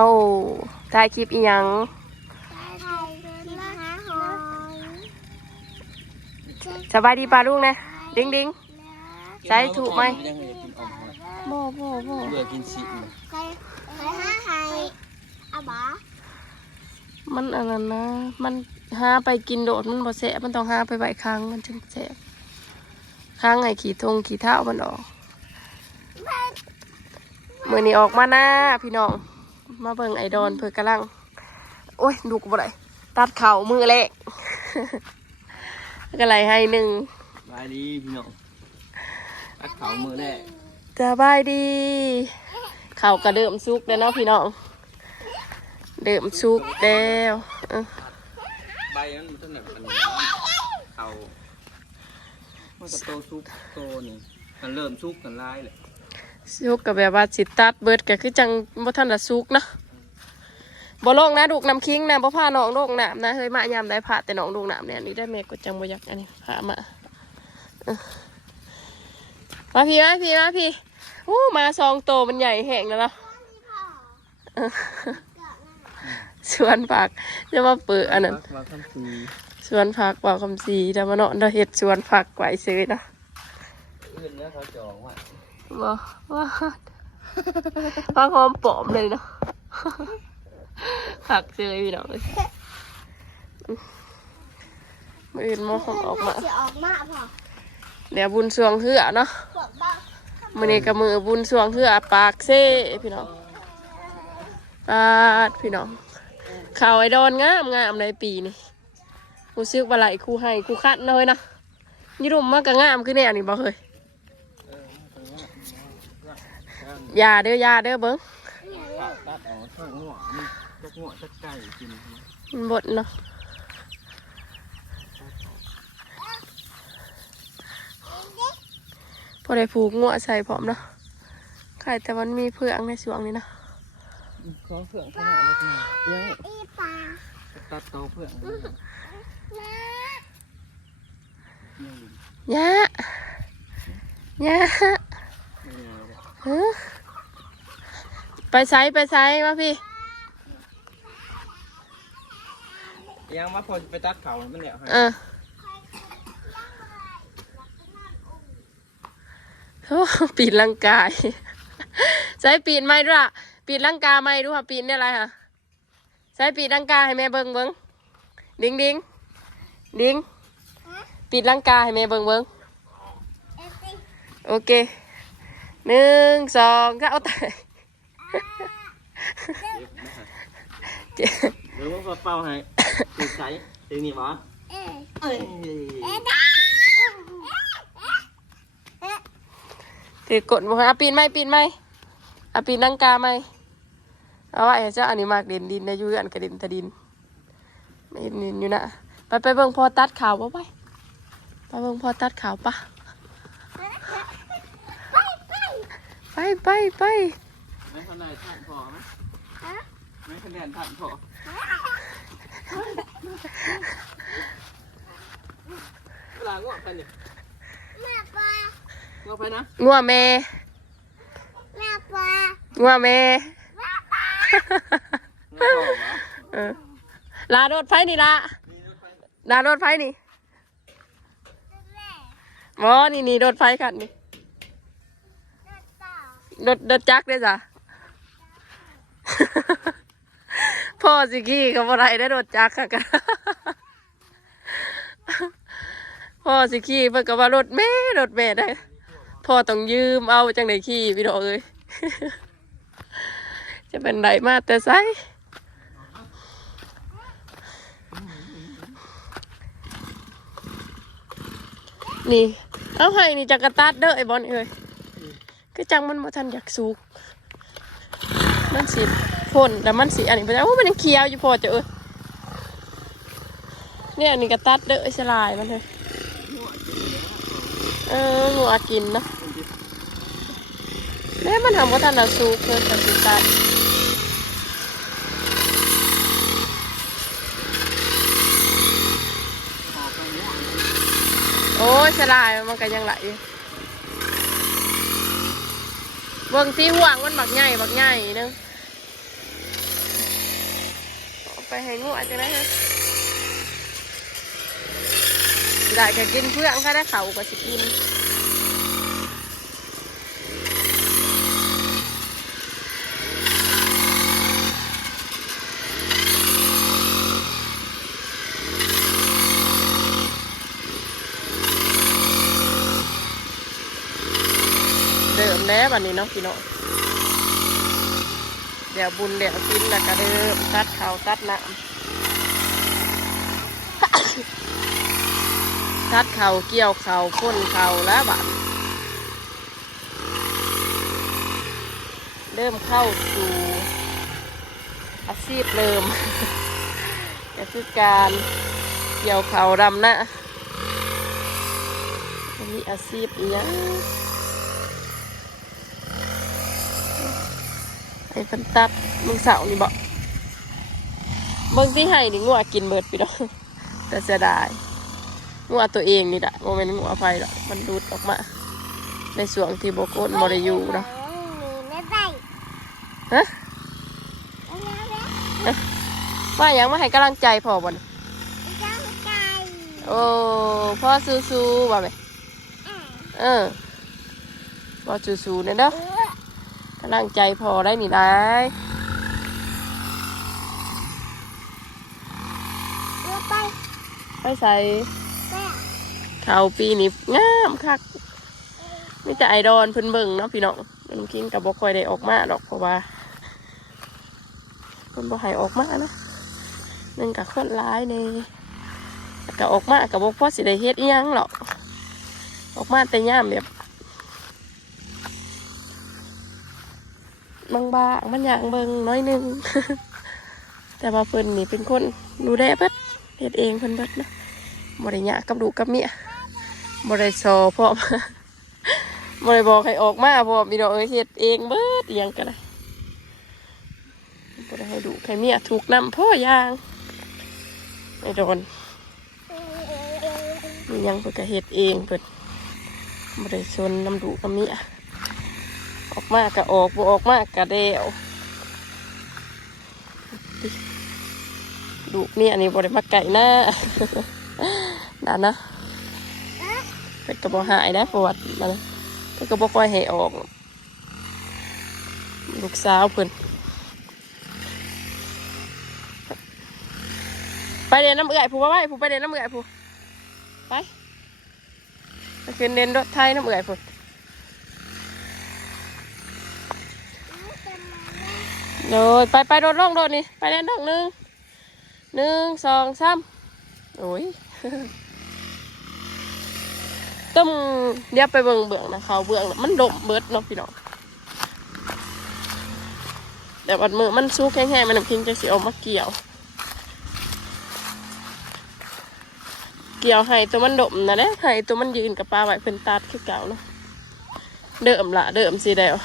โอ้ถ่ายคลิปอีหยังสบายดีปลาลุงนะดิ้งดิ้งใช้ถูกไหมยังไงกินออมหอยโบ่บ่บ่เบื่อกินชิมใครใครห้าใครอาบามันอันนั้นนะมันหาไปกินโดดมันบ่แสบมันต้องหาไปไว้ค้างมันจึงแสบค้างไงขี่ทงขี่เท้ามันออกมือนี้ออกมาหน้าพี่น้อง มาเบิ่งไอดอนเพื่อกำลัง โอ้ยดูกบ่ได้ตัดเข่ามือเละก็ไรให้หนึ่งบายดีพี่น้องตัดเขามือแรกสบายดี เข่าวกระเดิมซุกแล้วเนาะพี่น้อง เดิมซุกแล้วเออใบมันมันต้นแบบอันนี้เขามันก็โตซุกโตนี่มันเริ่มซุกกันลายเลย ซุกกับแบบว่าสิตัดเบิดก็คือจังบ่ทันได้ซุกเนาะบ่ลงนะดูกน้ำคิงนะบ่พาน้องลงน้ำนะเฮ้ยมายามได้พาแต่น้องลงน้ำเนี่ยอันนี้ได้แม่ก็จังบ่อยากอันนี้พามาเออมาพี่มาพี่มาพี่อู้มาซองโตมันใหญ่แห้งแล้วเนาะเออสวนผักจะมาเปิดอันนั้นมาทำซีสวนผักเป่าคำสีแต่มาเนาะเราเห็ดสวนผักไว้ซื้อนะอื่นเนี่ยเขาจองไว้ ว่าว่าผักหอมปลอมเลยเนาะผักซื้อพี่น้องเลยมืออื่นมองออกมา จะออกมาพอเดี๋ยวบุญสวงเหือเนาะพวกบ้ามือนี้กับมือบุญสวงเหือปากเซ่พี่น้องปาดพี่น้องข่าวไอดอนงามงามในปีนี้กูซื้อปลาไหลคู่ให้คู่คัดเลยนะยี่รุมมากก็งามขึ้นแน่นี่บ่เคย เออมันก็ง่ายง่า ยอยาเด้อยาเด้อเบิ้งข้าวตัดออกช่างหัวมันจักหัวจักไก่กินมันบดเนาะพอได้ผูกงัวใส่พร้อมเนาะขายแต่มันมีเพื่องในช่วงนี้เนาะขอเพื่อนขนาดเลยพี่ยังอีปลาตัดเตาเพื่อนน้ายะยะเฮ้ ไปใช้ไปใช้มาพี่ ยังมาพอไปตัดเขามันเนี่ยเออโอ้ปีนร่างกาย ใช้ปีนไม่ด้วยอะปีนร่างกายไม่ด้วยค่ะปีนเนี่ยอะไรค่ะใช้ปีนร่างกายให้แม่เบิ้งเบิ้งดิงดิงดิงปีนร่างกายให้แม่เบิ้งเบิ้งเอสติโอเคหนึ่งสองก็เอาตาย เจ็บหรือว่าเป้าให้ติดใช้ติดนี่หรอเอเอ้ยเอด้าถือกดมาอะปีนไหมปีนไหมอะปีนร่างกายไหมเอาไว้ให้เจ้าอันนี้มากเด่นดินนะอยูอันกระเด็นตะดินไม่เห็นดินอยู่นะไปไปเบิ่งพอตัดขาวปะไปไปเบิ่งพอตัดขาวปะไปไปไปไปไป ไม่คะแนนท่านพอไหมไม่คะแนนท่านพอเวลาง่วงไปเนี่ยแม่ปลาง่วงไปนะงัวแม่แม่ปลางัวแม่แม่ปลาง่วงพอวะเออลาโดดไฟนี่ละลาโดดไฟนี่แม่หมอนี่นี่โดดไฟกันนี่แม่ต่อโดดโดดจักได้จ้ะ พ่อสิกี้เขาบ่ได้ได้โดดจักค่ะกันพ่อสิขี่เพิ่นก็ว่ารถแม่รถแม่ได้ พ่อต้องยืมเอาจังไดขี่พี่น้องเอ้ยจะเป็นไรมาแต่ไสนี่ เอาให้นี่จักรตัดเด้อไอ้บอลเอ้ยคือจังมันบ่ทันอยากสุกมันสิ พ่นแต่มันสิอันนี้ไปแล้วมันยังเคี้ยวอยู่พอจะเอ้ยเนี่ยอันนี้ก็ตัดเด้อไอ้สลายมันเลยเอองัวกินเนาะแม่มันทำว่าทันเอาสุกเพิ่นกับสิตัดโอ้ยสลายมันก็ยังไหลเบิ่งตีห่วงมันบักใหญ่บักใหญ่เนึง ไปให้งูอาจจะได้ฮะได้แค่กินเพื่องถ้าได้เขาก็จะกินเดิมแล้ววันนี้เนาะพี่น้อง ดี๋ยวบุญเดี๋ยวกินแล้วก็เดิมตัดเขาตัดน้ำตัดเขาเกี่ยวเขาพ่นเขาแล้วบัดเริ่มเข้าสู่อาชีพเริ่มก็คือการเกี่ยวเขาดำนะอันนี้อาชีพอีห ยังไอ้เพิ่นตัดมึงเสานี่บอกเบิ่งสิให้นี่งัวกินเบิดไปดอกแต่เสียดายงัวตัวเองนี่แหละโมเมนงัวไฟหรอกมันดูดออกมา ในส่วงที่โบโกนบริยูเนาะหนีไม่ไปฮะไม่ได้แล้วว่าหยังมาให้กำลังใจพ่อบ่นไม่ได้ไม่ไกลโอ้พ่อสู้ๆว่าไหมอะเออพ่อสู้ๆเนี่ยเด้อเออ กำลังใจพ่อได้นี่ได้เออไปไปใส่ไปอะเขาปีนี้งามคักไม่แต่ไอดอนเพิ่นเบิ่งเนาะพี่น้องน้ำคิงกับบ่ค่อยได้ออกมาดอกเพราะว่าเพิ่นบ่ให้ออกมานะหนึ่งกับคนร้ายเนี่ก็ออกมากับบ่พอสิได้เฮ็ดอีหยังหรอกออกมาแต่ย่ามแบบ บางบางๆมันอยางเบิ่งน้อยนึง แต่ว่าเพิ่นนี่เป็นคนดูแลเบิดเฮ็ดเองเพิ่นเบิดนะบ่ได้ยากกับลูกับเมียบริโซพร้อมบริบอกให้ออกมาพร้อมมีดอกเอ้ยเฮ็ดเองเบิดอิหยังกันเลยบริให้ดูใครเมียถูกนำพ่อยางไม่โดนมียังเพิ่นก็เฮ็ดเองเพิ่นบริชนน้ำดูกับเมีย ออกมากก็ออกบ่ออกมาก็เดวดูเมียนี่บริมาไก่หน้านั่นนะเป็นกระบอกหายนะประวัติมันเป็นกระบอกคอยให้ออก ลูกสาวเพิ่นไปเรียนน้ำเอื่อยผู้ว่าไปผู้ไปเรียนน้ำเอื่อยผู้ไปไปขึ้นเรียนรถไทยน้ำเอื่อยผู้ โดยไปไปโดดล่องโดดนี่ไปเรียนดอกหนึ่งหนึ่งสองสามโอ้ยต้มเดี๋ยวไปเบิ่งเบื้องนะเขาเบื้องมันดมเบิดเนาะพี่น้องแต่วันมือมันสู้แห้งๆมันน้ำพิงจะเสิเออกมาเกี่ยว เกี่ยวให้ตัวมันดมนะเนี่ยให้ตัวมันยืนกับปลาไว้เพิ่นตัดคือเก่าเนาะเดิมละเดิมสิเดียว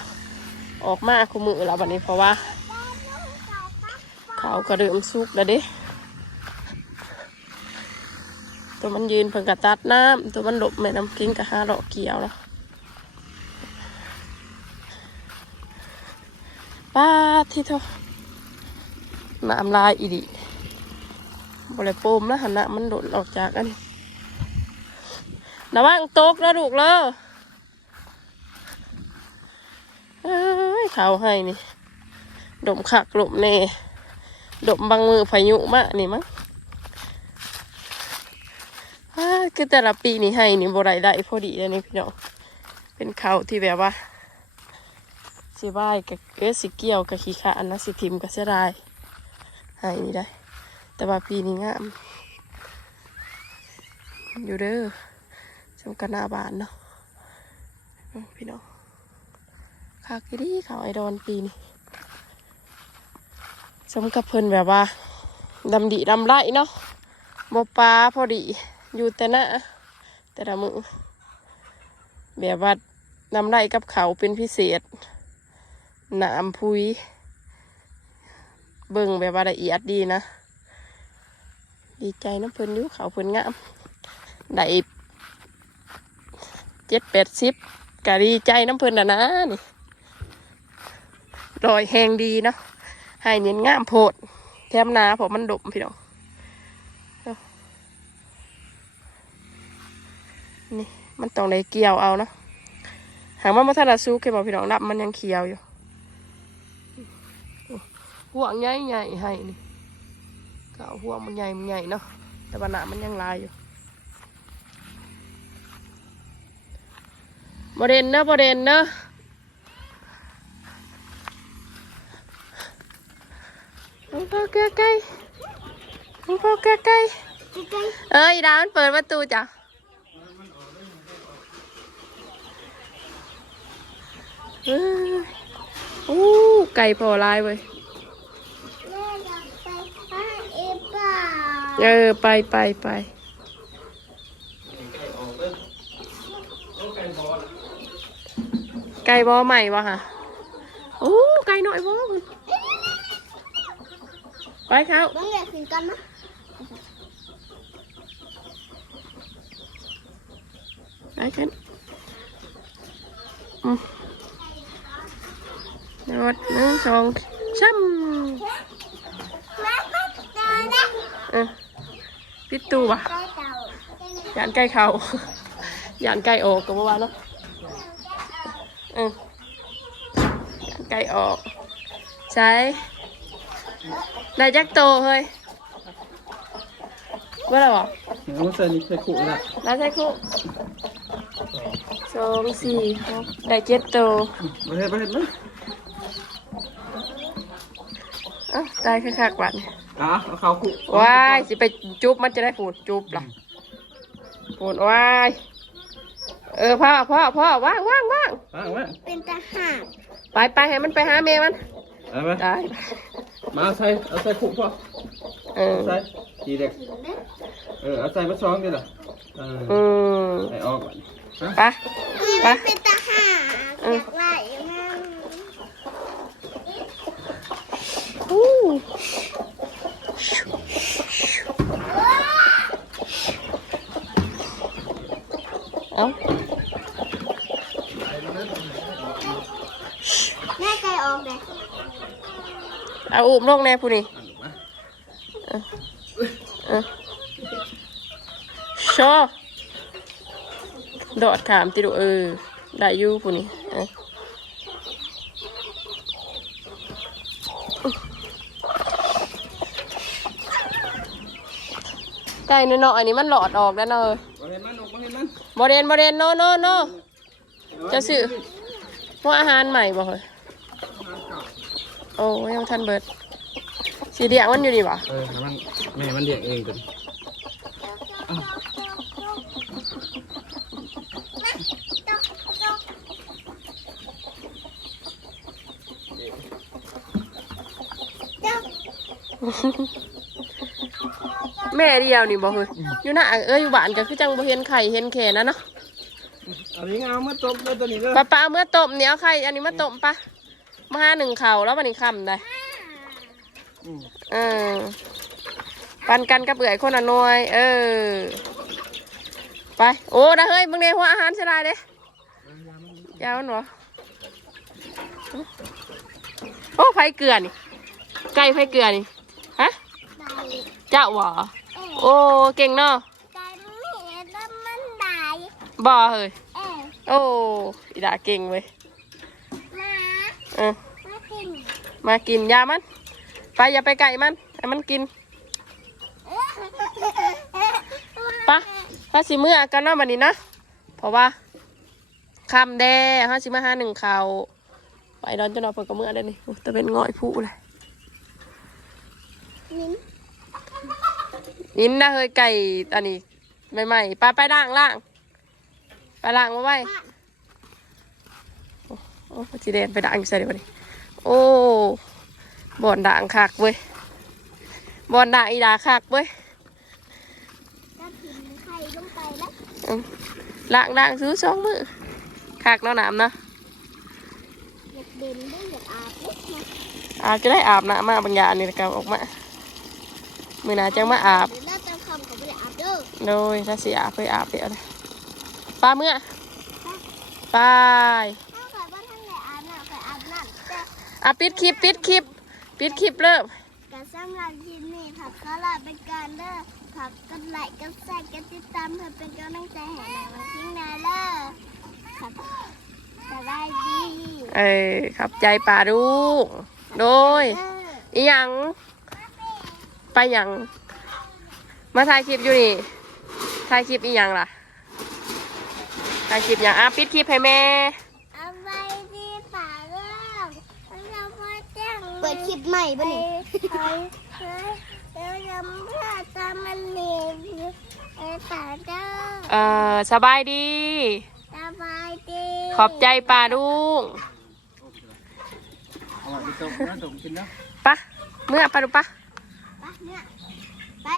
ออกมาคู่มือละวันนี้เพราะว่า ขาก็เดิมสุกแล้วเด้ตัวมันยืนเพิ่งกระตัดน้ำตัวมันหลบแม่น้ำกิ้งกับห้าดอกเกี่ยวแล้วป้าที่เท่าน้ำลายอีดิบริโปมแล้วหันหน้ามันโดดออกจากอันนี้ระวังตกแล้วลูกเลยเอ้ยเขาให้นี่ ดมขักหลบเน่ ดมบางมือพายุมากนี่มั้งอ่าคือแต่ละปีนี่ให้นี่บไรได้พอดีเลยนี่พี่น้องเป็นเขาที่แบบว่าสิบายกับเอสิเกี่ยวกับขี้ขาอันนะสิทิมกับเสียดายให้นี่ได้ แต่ว่าปีนี้งาม อยู่เด้อสมกันหนาบานเนาะอืมพี่น้องคากดีเขาไอดอนปีนี้ สมกับเพิ่นแบบว่าดำดีดำไรเนาะบปลาพอดี อยู่แต่หน้าแต่ละมือแบบว่านำไรกับเขาเป็นพิเศษหนามพุย เบิ่งแบบว่าละเอียดดีนะ ดีใจน้ำเพิ่นอยู่เขาเพิ่นงามได้เจ็ดแปดสิบก็ดีใจน้ำเพิ่นนะนะนี่รอยแหงดีเนาะ ให้เน้นงามโพดถมนาเพราะมันดมพี่น้องนี่มันต้องได้เกี่ยวเอาเนาะหากมันมาทันละซุกแค่บอกพี่น้องรับมันยังเคี้ยวอยู่ห่วงใหญ่ใหญ่ๆให้นี่ก็ห่วงมันใหญ่มันใหญ่เนาะแต่ว่าหนามันยังลายอยู่บเด่นเนอะบเด่นเนอะหลวง พ่อแก้ไก่หลวงพ่อแก้ไก่ใกล้เอ้ยดาวมันเปิดประตูจ้ะอู้ไก่พอลายเว้ยๆแม่อยเออ ไปไปไปไก่ออกเด้อไก่บอลไก่บอใหม่วะฮะโอ้ไก่หน่อยบอ ไปเขาบ้างอยากกินกันนะไปกันอืมเดี๋ยวหนึ่งสองสามแม่ไม่เจอนะเออปิดตู้วะใกล้เต่ายานใกล้เขายานใกล้ออกก็บ่ว่าเนาะเออยานใกล้ออกใช้ ได้จักโตเฮ้ยว่าอะไรวะโอ้ใส่นี่ใส่ขู่ละได้ใช่คู่สองสี่หกได้เจ็ดโตมาเฮ็ดมาเฮ็ดมั้ยเอ้าตายคักๆกว่านี่อะเอาเขาขู่ว้ายสิไปจุบมันจะได้ปูดจุบล่ะปูดว้ายเออพ่อพ่อพ่อว่างว่างว่างอะเอาไว้เป็นทหารไปไปให้มันไปหาเมมัน เอาไว้ได้ มาเอาใส่เอาใส่ขู่พ่อเออใส่ทีเด็กเออเอาใส่มาซ้องดิล่ะเอออืมใส่ออกก่อนไปไปมันเป็นทหารอยากไล่มั่งอู้เอา แม่ไก่ออกเลย เอาอุ้มลงแน่ผู้นี้อะลูกมาเออชอโดดขามติดูเออ ได้อยู่ผู้นี้เออไก่น้อยๆอันนี้มันหลอดออกแล้วเนอะบ่เห็นมันลูกบ่เห็นมันบอเดนบอเดนโนโนโนจะซื้อว่าอาหารใหม่บ่เฮ้ย โอ้ยังทันเบิดสีเดียงมันอยู่ดีวะเออมันแม่มันเลี้ยงเองตัวแม่เดียวนี่บ่เฮ้ยอยู่หน้าเอ้ยอยู่บ้านก็คือจังบ่เห็นไข่เห็นแค่นั้นเนาะอันนี้เอามาตบแล้วตัวนี้เลยป้าป้าเอาเมื่อต้มเนี่ยเอาไข่อันนี้มาต้มปะ มาหาหนึ่งเข่าวแล้ววันนี้ค่ำได้อืมเออปันกันกับเอื่อยคนละหน่วยเออ ไป โอ้ได้เฮ้ยมึงเนี่ยหัวอาหารเสียดายเด้ยาวมันวะโอ้ไฟเกลือนี่ ไก่ไฟเกลือนี่ฮะไก่เจ้าหวอเอ๊ะโอ้เก่งเนาะไก่มันไม่เห็นแล้วมันได้บ่เฮ้ยเอ๊ะโอ้อีดาเก่งเว้ยหมาเออมากิน มากินยามัน ไปอย่าไปไก่มันให้มันกินปะถ้าสิมือกันเนาะบันนี้นะ เพราะว่าคำแดห้าสิมาห้าหนึ่งเขาไปดอนจนเอาเปิดกับมือได้นี่แต่เป็นง่อยผู้เลยนินนะเฮ้ยไก่อันนี้ใหม่ๆไปไปล่างล่างไปล่างมาไว้บ้โอ้จีเดนไปด่างอยู่ใส่เดี๋ยวนี้ โอ้บ่อนด่างคักเว้ยบ่อนด่างอีดาคักเว้ยก็กินไข่ลงไปแล้วอืมล้างด่างซื้อสองมือคักเนาะน้ำเนาะอยากเด่นด้วยอยากอาบด้วยนะอาบจะได้อาบน้ำมาบางอย่างนี่นะครับออกมามือหนาจังมาอาบเดี๋ยวเราจะคำกับไม่ได้อาบเด้อโดยถ้าเสียอาบไปอาบเดี๋ยวนะปลาเมื่อไป ถ้าใครว่าท่านไหนอาบน้ำใคร อาบน้ำแต่อะปิดคลิปปิดคลิปปิดคลิปเริ่มกระสำหรับคลิขอลาเป็นการเด้อผักกันไหลค์กันแซ่กันติดตามเพื่อเป็นกำลังใจให้หน่อยมันทิ้งนายเด้อครับสบายดีเออขับใจป่าลูกโดยเอออีหยังไปหยังมาถ่ายคลิปอยู่นี่ถ่ายคลิปอีหยังล่ะถ่ายคลิปหยังอะปิดคลิปให้แม่ เอาไปดีป่าเรื่องเราพอแจ้งเปิดค ลิปใหม่ป่ะนี่เฮ้ยเฮ้ยเดี๋ยวจะเพื่อตามมันหนีไอ้ป่าเด้อเอ่อสบายดี สบายดีขอบใจป่าลูกเอาไว้ไปส่งนะส่งกินนะปะเมื่อปะลูกปะปะเนี่ย